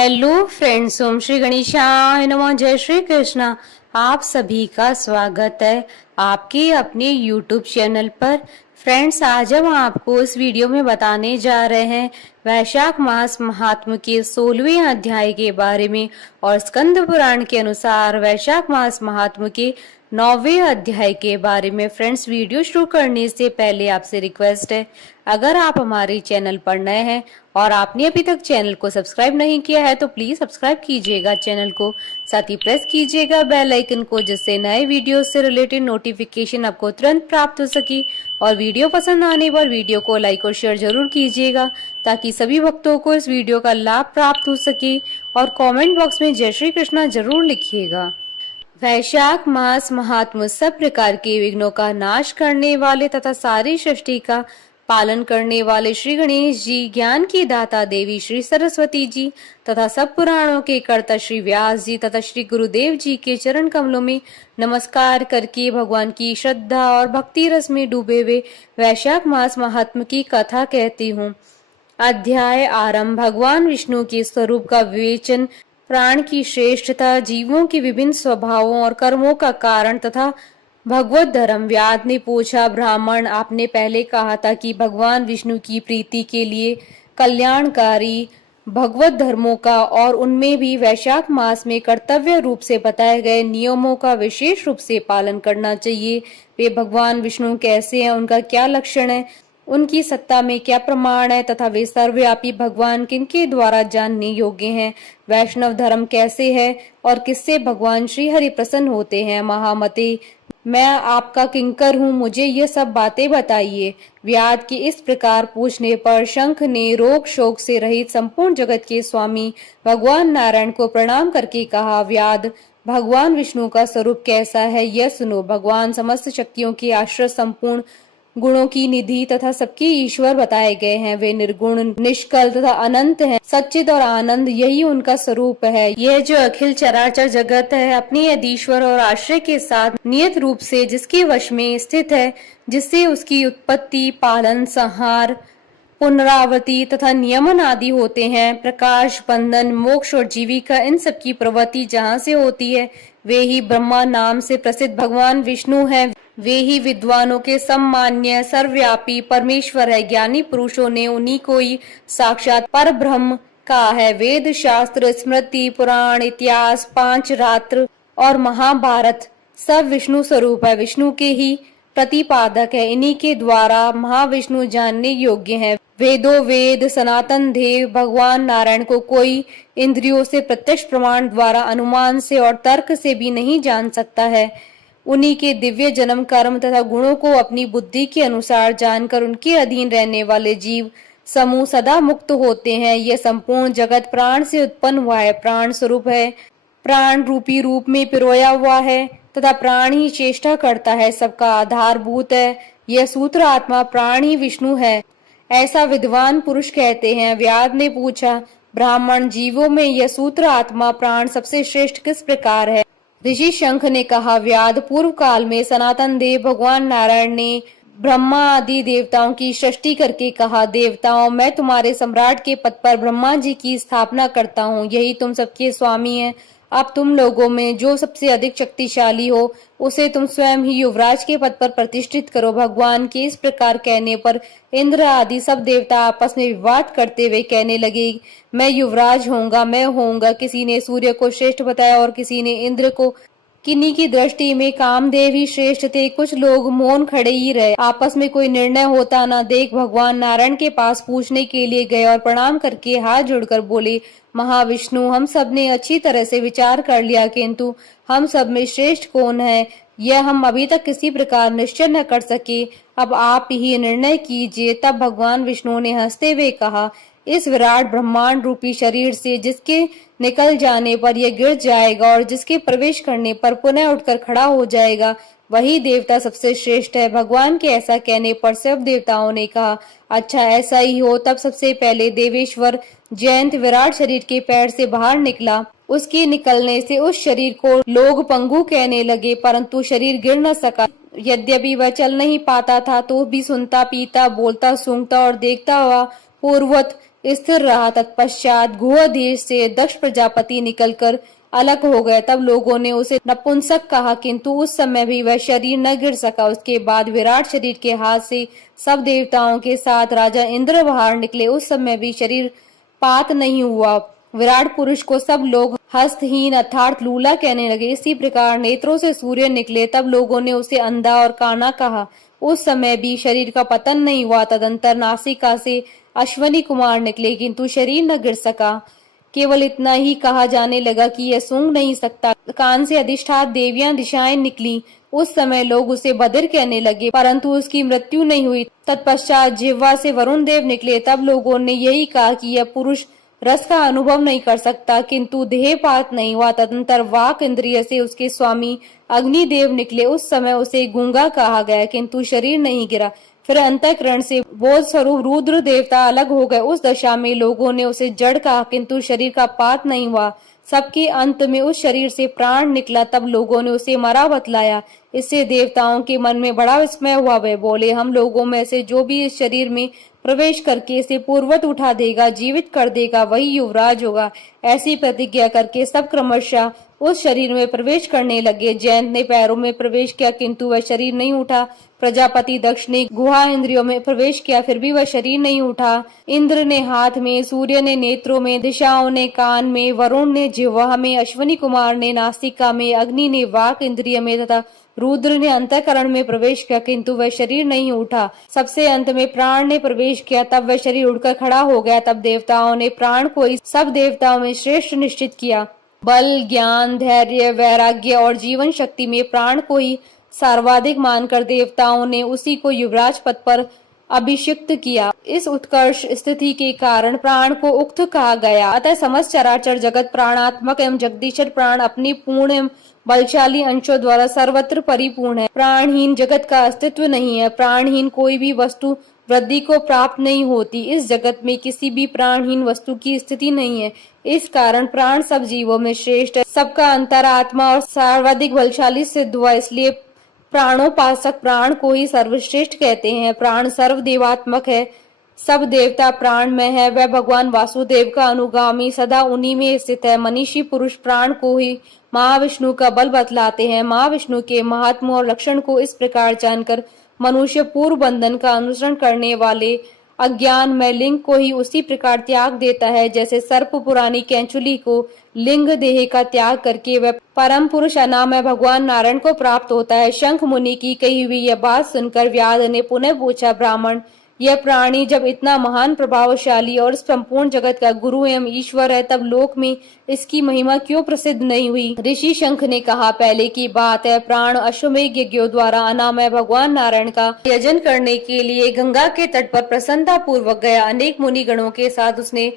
Hello friends, ओम श्री गणेशाय नमः। जय श्री कृष्णा। आप सभी का स्वागत है आपके अपने YouTube चैनल पर। फ्रेंड्स, आज हम आपको इस वीडियो में बताने जा रहे हैं वैशाख मास महात्म के 16वें अध्याय के बारे में और स्कंद पुराण के अनुसार वैशाख मास महात्म के 9वें अध्याय के बारे में। फ्रेंड्स, वीडियो शुरू करने से पहले आपसे रिक्वेस्ट है, अगर आप हमारे चैनल पर नए हैं और आपने अभी तक चैनल को सब्सक्राइब नहीं किया है तो प्लीज सब्सक्राइब कीजिएगा चैनल को, साथ ही प्रेस कीजिएगा बेल आइकन को, जिससे नए वीडियो से रिलेटेड नोटिफिकेशन आपको तुरंत प्राप्त हो सके। और वीडियो पसंद आने पर वीडियो को लाइक और शेयर जरूर कीजिएगा ताकि सभी भक्तों को इस वीडियो का लाभ प्राप्त हो सके। और कमेंट बॉक्स में जय श्री कृष्णा जरूर लिखिएगा। वैशाख मास महात्म सब प्रकार के विघ्नों का नाश करने वाले तथा सारी सृष्टि का पालन करने वाले श्री गणेश जी, ज्ञान की दाता देवी श्री सरस्वती जी तथा सब पुराणों के कर्ता श्री व्यास जी तथा श्री गुरुदेव जी के चरण कमलों में नमस्कार करके भगवान की श्रद्धा और भक्ति रस में डूबे हुए वैशाख मास महात्म की कथा कहती हूँ। अध्याय आरंभ। भगवान विष्णु के स्वरूप का विवेचन, प्राण की श्रेष्ठता, जीवों के विभिन्न स्वभावों और कर्मों का कारण तथा भगवत धर्म। व्याध ने पूछा, ब्राह्मण, आपने पहले कहा था कि भगवान विष्णु की प्रीति के लिए कल्याणकारी भगवत धर्मों का और उनमें भी वैशाख मास में कर्तव्य रूप से बताए गए नियमों का विशेष रूप से पालन करना चाहिए। वे भगवान विष्णु कैसे हैं, उनका क्या लक्षण है, उनकी सत्ता में क्या प्रमाण है तथा वे सर्वव्यापी भगवान किनके द्वारा जानने योग्य हैं। वैष्णव धर्म कैसे है और किससे भगवान श्री हरि प्रसन्न होते हैं। महामते, मैं आपका किंकर हूँ, मुझे ये सब बातें बताइए। व्याध के इस प्रकार पूछने पर शंख ने रोग शोक से रहित संपूर्ण जगत के स्वामी भगवान नारायण को प्रणाम करके कहा, व्याध, भगवान विष्णु का स्वरूप कैसा है यह सुनो। भगवान समस्त शक्तियों के आश्रय, संपूर्ण गुणों की निधि तथा सबके ईश्वर बताए गए हैं। वे निर्गुण, निष्कल तथा अनंत हैं। सच्चिद और आनंद यही उनका स्वरूप है। यह जो अखिल चराचर जगत है अपने अधीश्वर और आश्रय के साथ नियत रूप से जिसके वश में स्थित है, जिससे उसकी उत्पत्ति, पालन, संहार, पुनरावृत्ति तथा नियमन आदि होते हैं। प्रकाश, बंधन, मोक्ष और जीविका, इन सबकी प्रवृत्ति जहाँ से होती है वे ही ब्रह्मा नाम से प्रसिद्ध भगवान विष्णु हैं। वे ही विद्वानों के सम्मान्य सर्वव्यापी परमेश्वर है। ज्ञानी पुरुषों ने उन्हीं को ही साक्षात पर ब्रह्म कहा है। वेद, शास्त्र, स्मृति, पुराण, इतिहास, पांच रात्र और महाभारत सब विष्णु स्वरूप है, विष्णु के ही प्रतिपादक है। इन्हीं के द्वारा महाविष्णु जानने योग्य है। वेदों वेद सनातन देव भगवान नारायण को कोई इंद्रियों से, प्रत्यक्ष प्रमाण द्वारा, अनुमान से और तर्क से भी नहीं जान सकता है। उन्हीं के दिव्य जन्म, कर्म तथा गुणों को अपनी बुद्धि के अनुसार जानकर उनके अधीन रहने वाले जीव समूह सदा मुक्त होते हैं। यह संपूर्ण जगत प्राण से उत्पन्न हुआ है, प्राण स्वरूप है, प्राण रूपी रूप में पिरोया हुआ है तथा प्राण ही चेष्टा करता है, सबका आधारभूत है। यह सूत्र आत्मा प्राण ही विष्णु है, ऐसा विद्वान पुरुष कहते हैं। व्याध ने पूछा, ब्राह्मण, जीवों में यह सूत्र आत्मा प्राण सबसे श्रेष्ठ किस प्रकार है। ऋषि शंख ने कहा, व्याध, पूर्व काल में सनातन देव भगवान नारायण ने ब्रह्मा आदि देवताओं की सृष्टि करके कहा, देवताओं, मैं तुम्हारे सम्राट के पद पर ब्रह्मा जी की स्थापना करता हूँ, यही तुम सबके स्वामी हैं। अब तुम लोगों में जो सबसे अधिक शक्तिशाली हो उसे तुम स्वयं ही युवराज के पद पर प्रतिष्ठित करो। भगवान के इस प्रकार कहने पर इंद्र आदि सब देवता आपस में विवाद करते हुए कहने लगे, मैं युवराज होऊंगा, मैं होऊंगा। किसी ने सूर्य को श्रेष्ठ बताया और किसी ने इंद्र को। किन्हीं की दृष्टि में कामदेव ही श्रेष्ठ थे। कुछ लोग मौन खड़े ही रहे, आपस में कोई निर्णय होता न देख भगवान नारायण के पास पूछने के लिए गए और प्रणाम करके हाथ जोड़कर बोले, महाविष्णु, हम सब ने अच्छी तरह से विचार कर लिया, किंतु हम सब में श्रेष्ठ कौन है यह हम अभी तक किसी प्रकार निश्चय न कर सके। अब आप ही निर्णय कीजिए। तब भगवान विष्णु ने हंसते हुए कहा, इस विराट ब्रह्मांड रूपी शरीर से जिसके निकल जाने पर यह गिर जाएगा और जिसके प्रवेश करने पर पुनः उठकर खड़ा हो जाएगा, वही देवता सबसे श्रेष्ठ है। भगवान के ऐसा कहने पर सब देवताओं ने कहा, अच्छा ऐसा ही हो। तब सबसे पहले देवेश्वर जयंत विराट शरीर के पैर से बाहर निकला। उसके निकलने से उस शरीर को लोग पंगु कहने लगे, परंतु शरीर गिर न सका। यद्यपि वह चल नहीं पाता था तो भी सुनता, पीता, बोलता, सूंघता और देखता हुआ पूर्ववत स्थिर रहा। तत्पश्चात गुह देश से दक्ष प्रजापति निकलकर अलग हो गए। तब लोगों ने उसे नपुंसक कहा, किंतु उस समय भी वह शरीर न गिर सका। उसके बाद विराट शरीर के हाथ से सब देवताओं के साथ राजा इंद्र बाहर निकले। उस समय भी शरीर पात नहीं हुआ। विराट पुरुष को सब लोग हस्तहीन अर्थात लूला कहने लगे। इसी प्रकार नेत्रों से सूर्य निकले। तब लोगों ने उसे अंधा और काना कहा। उस समय भी शरीर का पतन नहीं हुआ। तदंतर नासिका से अश्वनी कुमार निकले, किंतु शरीर न गिर सका। केवल इतना ही कहा जाने लगा कि यह सूंघ नहीं सकता। कान से अधिष्ठात देवियां दिशाएं निकली। उस समय लोग उसे बधिर कहने लगे, परंतु उसकी मृत्यु नहीं हुई। तत्पश्चात जिह्वा से वरुण देव निकले। तब लोगों ने यही कहा कि यह पुरुष रस का अनुभव नहीं कर सकता, किंतु देहपात नहीं हुआ। तदंतर वाक इंद्रिय से उसके स्वामी अग्निदेव निकले। उस समय उसे गूंगा कहा गया, किंतु शरीर नहीं गिरा। फिर अंतःकरण से बोध स्वरूप रुद्र देवता अलग हो गए। उस दशा में लोगों ने उसे जड़ कहा, किंतु शरीर का पात नहीं हुआ। सबके अंत में उस शरीर से प्राण निकला। तब लोगों ने उसे मरा बतलाया। इससे देवताओं के मन में बड़ा विस्मय हुआ। वे बोले, हम लोगों में से जो भी इस शरीर में प्रवेश करके इसे पूर्वत उठा देगा, जीवित कर देगा, वही युवराज होगा। ऐसी प्रतिज्ञा करके सब क्रमशः उस शरीर में प्रवेश करने लगे। जयंत ने पैरों में प्रवेश किया, किंतु वह शरीर नहीं उठा। प्रजापति दक्ष ने गुहा इंद्रियों में प्रवेश किया, फिर भी वह शरीर नहीं उठा। इंद्र ने हाथ में, सूर्य ने नेत्रों में, दिशाओं ने कान में, वरुण ने जिह्वा में, अश्वनी कुमार ने नासिका में, अग्नि ने वाक इंद्रिय में तथा रुद्र ने अंतःकरण में प्रवेश किया, किंतु वह शरीर नहीं उठा। सबसे अंत में प्राण ने प्रवेश किया। तब वह शरीर उठकर खड़ा हो गया। तब देवताओं ने प्राण को सब देवताओं में श्रेष्ठ निश्चित किया। बल, ज्ञान, धैर्य, वैराग्य और जीवन शक्ति में प्राण को ही सर्वाधिक मानकर देवताओं ने उसी को युवराज पद पर अभिषिक्त किया। इस उत्कर्ष स्थिति के कारण प्राण को उक्त कहा गया। अतः समस्त चराचर जगत प्राणात्मक एवं जगदीश्वर प्राण अपनी पूर्ण एवं बलशाली अंशों द्वारा सर्वत्र परिपूर्ण है। प्राणहीन जगत का अस्तित्व नहीं है। प्राणहीन कोई भी वस्तु वृद्धि को प्राप्त नहीं होती। इस जगत में किसी भी प्राणहीन वस्तु की स्थिति नहीं है। इस कारण प्राण सब जीवों में श्रेष्ठ है। सबका अंतरात्मा और सर्वाधिक बलशाली सिद्ध हुआ। इसलिए प्राणोपासक प्राण को ही सर्वश्रेष्ठ कहते हैं। प्राण सर्वदेवात्मक है। सब देवता प्राण में है। वह भगवान वासुदेव का अनुगामी सदा उन्हीं में स्थित है। मनीषी पुरुष प्राण को ही महाविष्णु का बल बतलाते हैं। महाविष्णु के महात्मा और लक्षण को इस प्रकार जानकर मनुष्य पूर्व बंधन का अनुसरण करने वाले अज्ञान में लिंग को ही उसी प्रकार त्याग देता है, जैसे सर्प पुरानी कैंचुली को लिंग देह का त्याग करके वह परम पुरुष अनामय भगवान नारायण को प्राप्त होता है। शंख मुनि की कही हुई यह बात सुनकर व्याध ने पुनः पूछा, ब्राह्मण, यह प्राणी जब इतना महान प्रभावशाली और संपूर्ण जगत का गुरु एवं ईश्वर है, तब लोक में इसकी महिमा क्यों प्रसिद्ध नहीं हुई? ऋषि शंख ने कहा, पहले की बात है, प्राण अश्वमेघ यज्ञों द्वारा अनामय भगवान नारायण का यजन करने के लिए गंगा के तट पर प्रसन्नता पूर्वक गया। अनेक मुनि गणों के साथ उसने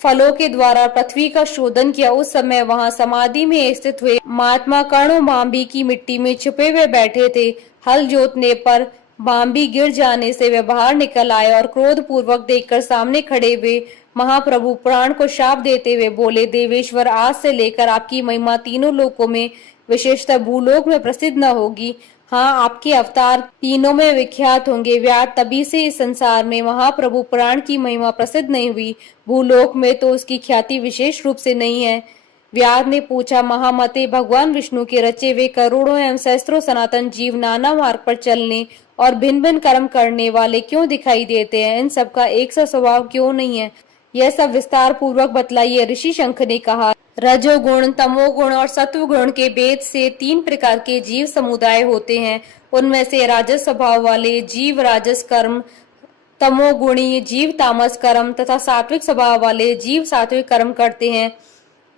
फलों के द्वारा पृथ्वी का शोधन किया। उस समय वहां समाधि में स्थित हुए महात्मा कर्ण बांबी की मिट्टी में छुपे हुए बैठे थे। हल जोतने पर बांबी गिर जाने से वे बाहर निकल आए और क्रोध पूर्वक देखकर सामने खड़े हुए महाप्रभु प्राण को शाप देते हुए बोले, देवेश्वर, आज से लेकर आपकी महिमा तीनों लोकों में विशेषतः भूलोक में प्रसिद्ध न होगी। हाँ, आपके अवतार तीनों में विख्यात होंगे। व्याध, तभी से इस संसार में महाप्रभु प्राण की महिमा प्रसिद्ध नहीं हुई। भूलोक में तो उसकी ख्याति विशेष रूप से नहीं है। व्याध ने पूछा, महामते, भगवान विष्णु के रचे वे करोड़ों एवं सहस्त्रों सनातन जीव नाना मार्ग पर चलने और भिन्न भिन्न कर्म करने वाले क्यों दिखाई देते हैं? इन सब का एक सा स्वभाव क्यों नहीं है? यह सब विस्तार पूर्वक बतलाइए। ऋषि शंख ने कहा, रजोगुण, तमोगुण और सत्वगुण के भेद से 3 प्रकार के जीव समुदाय होते हैं। उनमें से राजस स्वभाव वाले जीव राजस कर्म, तमोगुणी जीव तामस कर्म तथा सात्विक स्वभाव वाले जीव सात्विक कर्म करते हैं।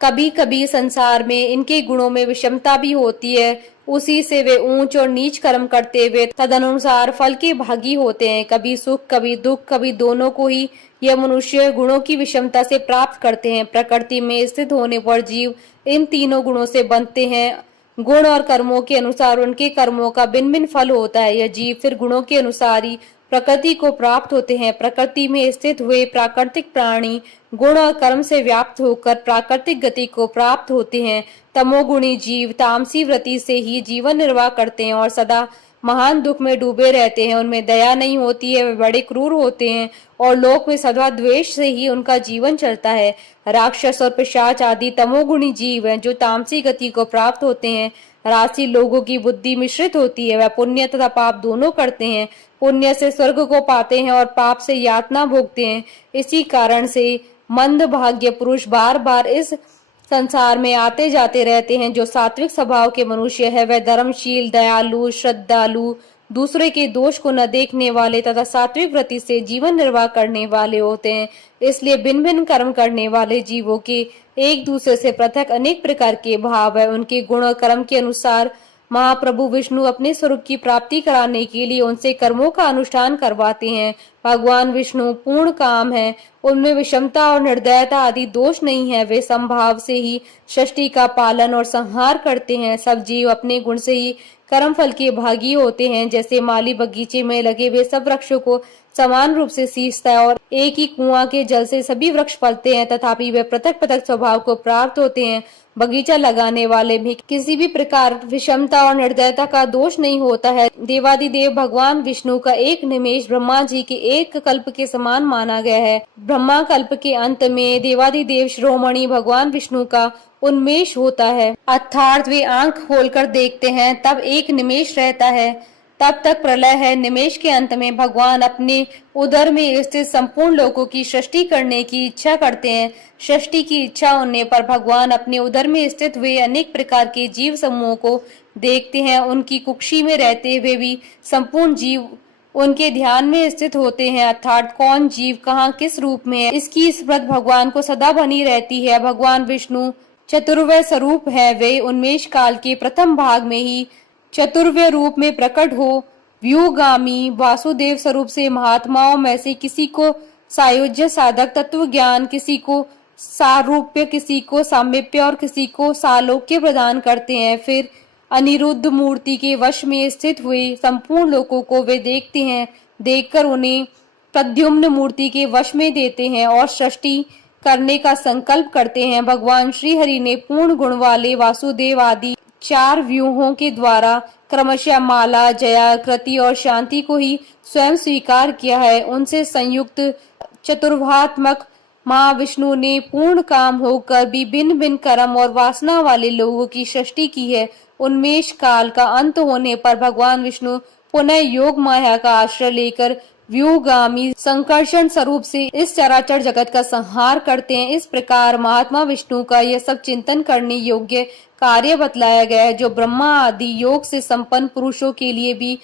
कभी कभी संसार में इनके गुणों में विषमता भी होती है। उसी से वे ऊंच और नीच कर्म करते हुए तदनुसार फल के भागी होते हैं। कभी सुख, कभी दुख, कभी दोनों को ही यह मनुष्य गुणों की विषमता से प्राप्त करते हैं। प्रकृति में स्थित होने पर जीव इन तीनों गुणों से बनते हैं। गुण और कर्मों के अनुसार उनके कर्मों का भिन्न भिन्न फल होता है। यह जीव फिर गुणों के अनुसार ही प्रकृति को प्राप्त होते हैं। प्रकृति में स्थित हुए प्राकृतिक प्राणी गुण और कर्म से व्याप्त होकर प्राकृतिक गति को प्राप्त होते हैं। तमोगुणी जीव तामसी वृत्ति से ही जीवन निर्वाह करते हैं और सदा महान दुख में डूबे रहते हैं, उनमें दया नहीं होती है, वे बड़े क्रूर होते हैं और लोक में सदा द्वेष से ही उनका जीवन चलता है। राक्षस और पिशाच आदि तमोगुणी जीव हैं जो तामसी गति को प्राप्त होते हैं। राशि लोगों की बुद्धि मिश्रित होती है, वह पुण्य तथा पाप दोनों करते हैं। पुण्य से स्वर्ग को पाते हैं और पाप से यातना भोगते हैं। इसी कारण से मंद भाग्य पुरुष बार बार इस संसार में आते जाते रहते हैं। जो सात्विक स्वभाव के मनुष्य है वह धर्मशील, दयालु, श्रद्धालु, दूसरे के दोष को न देखने वाले तथा सात्विक वृत्ति से जीवन निर्वाह करने वाले होते हैं। इसलिए भिन्न भिन्न कर्म करने वाले जीवों के एक दूसरे से पृथक अनेक प्रकार के भाव है। उनके गुण और कर्म के अनुसार महाप्रभु विष्णु अपने स्वरूप की प्राप्ति कराने के लिए उनसे कर्मों का अनुष्ठान करवाते हैं। भगवान विष्णु पूर्ण काम है, उनमें विषमता और निर्दयता आदि दोष नहीं है। वे समभाव से ही सृष्टि का पालन और संहार करते हैं। सब जीव अपने गुण से ही कर्म फल के भागी होते हैं। जैसे माली बगीचे में लगे वे सब वृक्षों को समान रूप से सींचता है और एक ही कुआं के जल से सभी वृक्ष फलते हैं, तथापि वे पृथक पृथक स्वभाव को प्राप्त होते हैं। बगीचा लगाने वाले में किसी भी प्रकार विषमता और निर्दयता का दोष नहीं होता है। देवादिदेव भगवान विष्णु का एक निमेष ब्रह्मा जी के एक कल्प के समान माना गया है। ब्रह्मा कल्प के अंत में देवादिदेव शिरोमणि भगवान विष्णु का उन्मेष होता है, अर्थात वे आंख खोलकर देखते हैं तब एक निमेष रहता है, तब तक प्रलय है। निमेष के अंत में भगवान अपने उदर में स्थित संपूर्ण लोगों की सृष्टि करने की इच्छा करते हैं। सृष्टि की इच्छा होने पर भगवान अपने उदर में स्थित हुए अनेक प्रकार के जीव समूहों को देखते हैं। उनकी कुक्षी में रहते हुए भी संपूर्ण जीव उनके ध्यान में स्थित होते हैं, अर्थात कौन जीव कहाँ किस रूप में है इसकी स्मृति भगवान को सदा बनी रहती है। भगवान विष्णु चतुर्वय स्वरूप है। वे उन्मेष काल के प्रथम भाग में ही चतुर्व्य रूप में प्रकट हो व्यूगामी वासुदेव स्वरूप से महात्माओं में से किसी को सायुज्य साधक तत्व ज्ञान, किसी को सारूप्य, किसी को सामीप्य और किसी को सालोक्य प्रदान करते हैं। फिर अनिरुद्ध मूर्ति के वश में स्थित हुए संपूर्ण लोगों को वे देखते हैं, देखकर उन्हें प्रद्युम्न मूर्ति के वश में देते हैं और सृष्टि करने का संकल्प करते हैं। भगवान श्री हरि ने पूर्ण गुण वाले वासुदेव आदि 4 व्यूहों के द्वारा क्रमशः माला, जया, कृति और शांति को ही स्वयं स्वीकार किया है। उनसे संयुक्त चतुर्भात्मक महाविष्णु ने पूर्ण काम होकर भी भिन्न भिन्न कर्म और वासना वाले लोगों की सृष्टि की है। उन्मेष काल का अंत होने पर भगवान विष्णु पुनः योग माया का आश्रय लेकर व्यूगामी संकर्षण स्वरूप से इस चराचर जगत का संहार करते हैं। इस प्रकार महात्मा विष्णु का यह सब चिंतन करने योग्य कार्य बतलाया गया है, जो ब्रह्मा आदि योग से संपन्न पुरुषों के लिए भी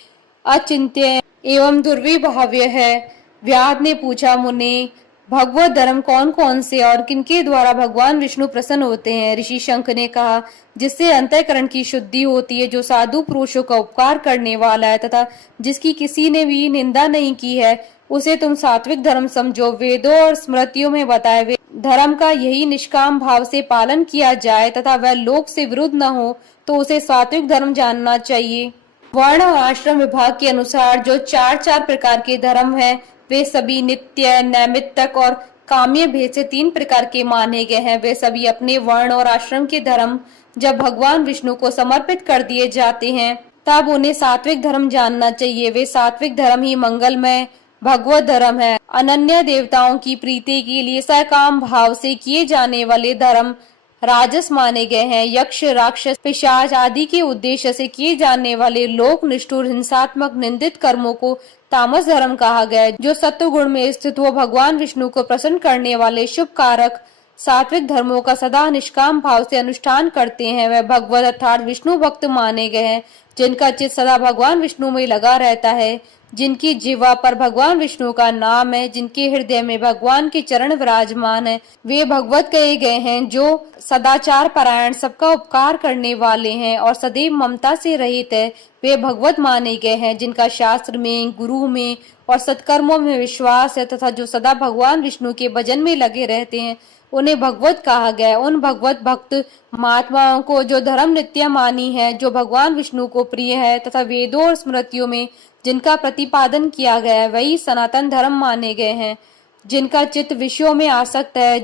अचिंत्य एवं दुर्विभाव्य है। व्याध ने पूछा, मुने भगवत धर्म कौन कौन से और किनके द्वारा भगवान विष्णु प्रसन्न होते हैं? ऋषि शंख ने कहा, जिससे अंतःकरण की शुद्धि होती है, जो साधु पुरुषों का उपकार करने वाला है तथा जिसकी किसी ने भी निंदा नहीं की है, उसे तुम सात्विक धर्म समझो। वेदों और स्मृतियों में बताए हुए धर्म का यही निष्काम भाव से पालन किया जाए तथा वह लोक से विरुद्ध न हो तो उसे सात्विक धर्म जानना चाहिए। वर्ण और आश्रम विभाग के अनुसार जो 4 प्रकार के धर्म है वे सभी नित्य, नैमित्तिक और काम्य भेद से 3 प्रकार के माने गए हैं। वे सभी अपने वर्ण और आश्रम के धर्म जब भगवान विष्णु को समर्पित कर दिए जाते हैं तब उन्हें सात्विक धर्म जानना चाहिए। वे सात्विक धर्म ही मंगलमय भगवत धर्म है। अनन्य देवताओं की प्रीति के लिए सकाम भाव से किए जाने वाले धर्म राजस माने गए हैं। यक्ष, राक्षस, पिशाच आदि के उद्देश्य से किए जाने वाले लोक निष्ठुर, हिंसात्मक, निंदित कर्मों को तामस धर्म कहा गया है। जो सत्व गुण में स्थित हो भगवान विष्णु को प्रसन्न करने वाले शुभ कारक सात्विक धर्मों का सदा निष्काम भाव से अनुष्ठान करते हैं, वह भगवत अर्थात विष्णु भक्त माने गए हैं। जिनका चित्त सदा भगवान विष्णु में लगा रहता है, जिनकी जिह्वा पर भगवान विष्णु का नाम है, जिनके हृदय में भगवान के चरण विराजमान है, वे भगवत कहे गए हैं। जो सदाचार परायण, सबका उपकार करने वाले हैं और सदैव ममता से रहित है, वे भगवत माने गए हैं। जिनका शास्त्र में, गुरु में और सत्कर्मों में विश्वास है तथा जो सदा भगवान विष्णु के भजन में लगे रहते हैं, उन्हें भगवत कहा गया है। उन भगवत भक्त महात्माओं को जो धर्म नित्य मानी है, जो भगवान विष्णु को प्रिय है तथा वेदों और स्मृतियों में जिनका प्रतिपादन किया गया है, वही सनातन धर्म माने गए हैं। जिनका चित्त विषयों में आसक्त है,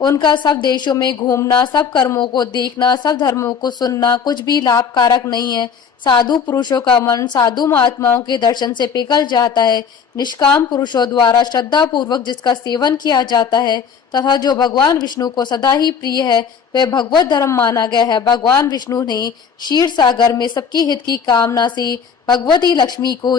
उनका सब देशों में घूमना, सब कर्मों को देखना, सब धर्मों को सुनना कुछ भी लाभकारक नहीं है। साधु पुरुषों का मन साधु महात्माओं के दर्शन से पिघल जाता है। निष्काम पुरुषों द्वारा श्रद्धा पूर्वक जिसका सेवन किया जाता है तथा जो भगवान विष्णु को सदा ही प्रिय है वह भगवत धर्म माना गया है। भगवान विष्णु ने क्षीर सागर में सबके हित की कामना से भगवती लक्ष्मी को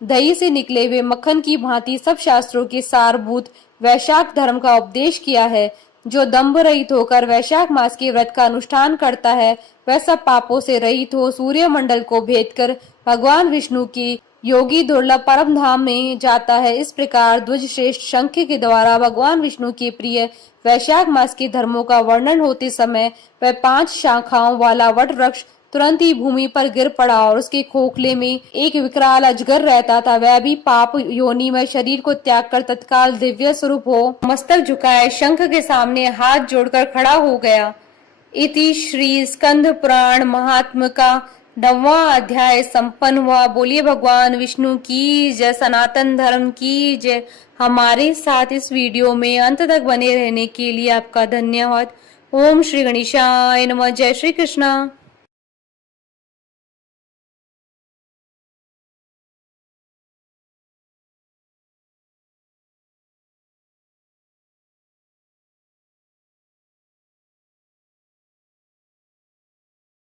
दही से निकले हुए मक्खन की भांति सब शास्त्रों के सारभूत वैशाख धर्म का उपदेश किया है। जो दंभ रहित होकर वैशाख मास के व्रत का अनुष्ठान करता है वह सब पापों से रहित हो सूर्य मंडल को भेद कर भगवान विष्णु की योगी दुर्लभ परम धाम में जाता है। इस प्रकार ध्वज श्रेष्ठ शंख के द्वारा भगवान विष्णु के प्रिय वैशाख मास के धर्मों का वर्णन होते समय वह 5 शाखाओं वाला वट वृक्ष तुरंत ही भूमि पर गिर पड़ा और उसके खोखले में एक विकराल अजगर रहता था। वह भी पाप योनि में शरीर को त्याग कर तत्काल दिव्य स्वरूप हो मस्तक झुकाए शंख के सामने हाथ जोड़कर खड़ा हो गया। इति श्री स्कंद पुराण महात्म का 9वां अध्याय संपन्न हुआ। बोलिए भगवान विष्णु की जय, सनातन धर्म की जय। हमारे साथ इस वीडियो में अंत तक बने रहने के लिए आपका धन्यवाद। ओम श्री गणेशाय नमः। जय श्री कृष्णा।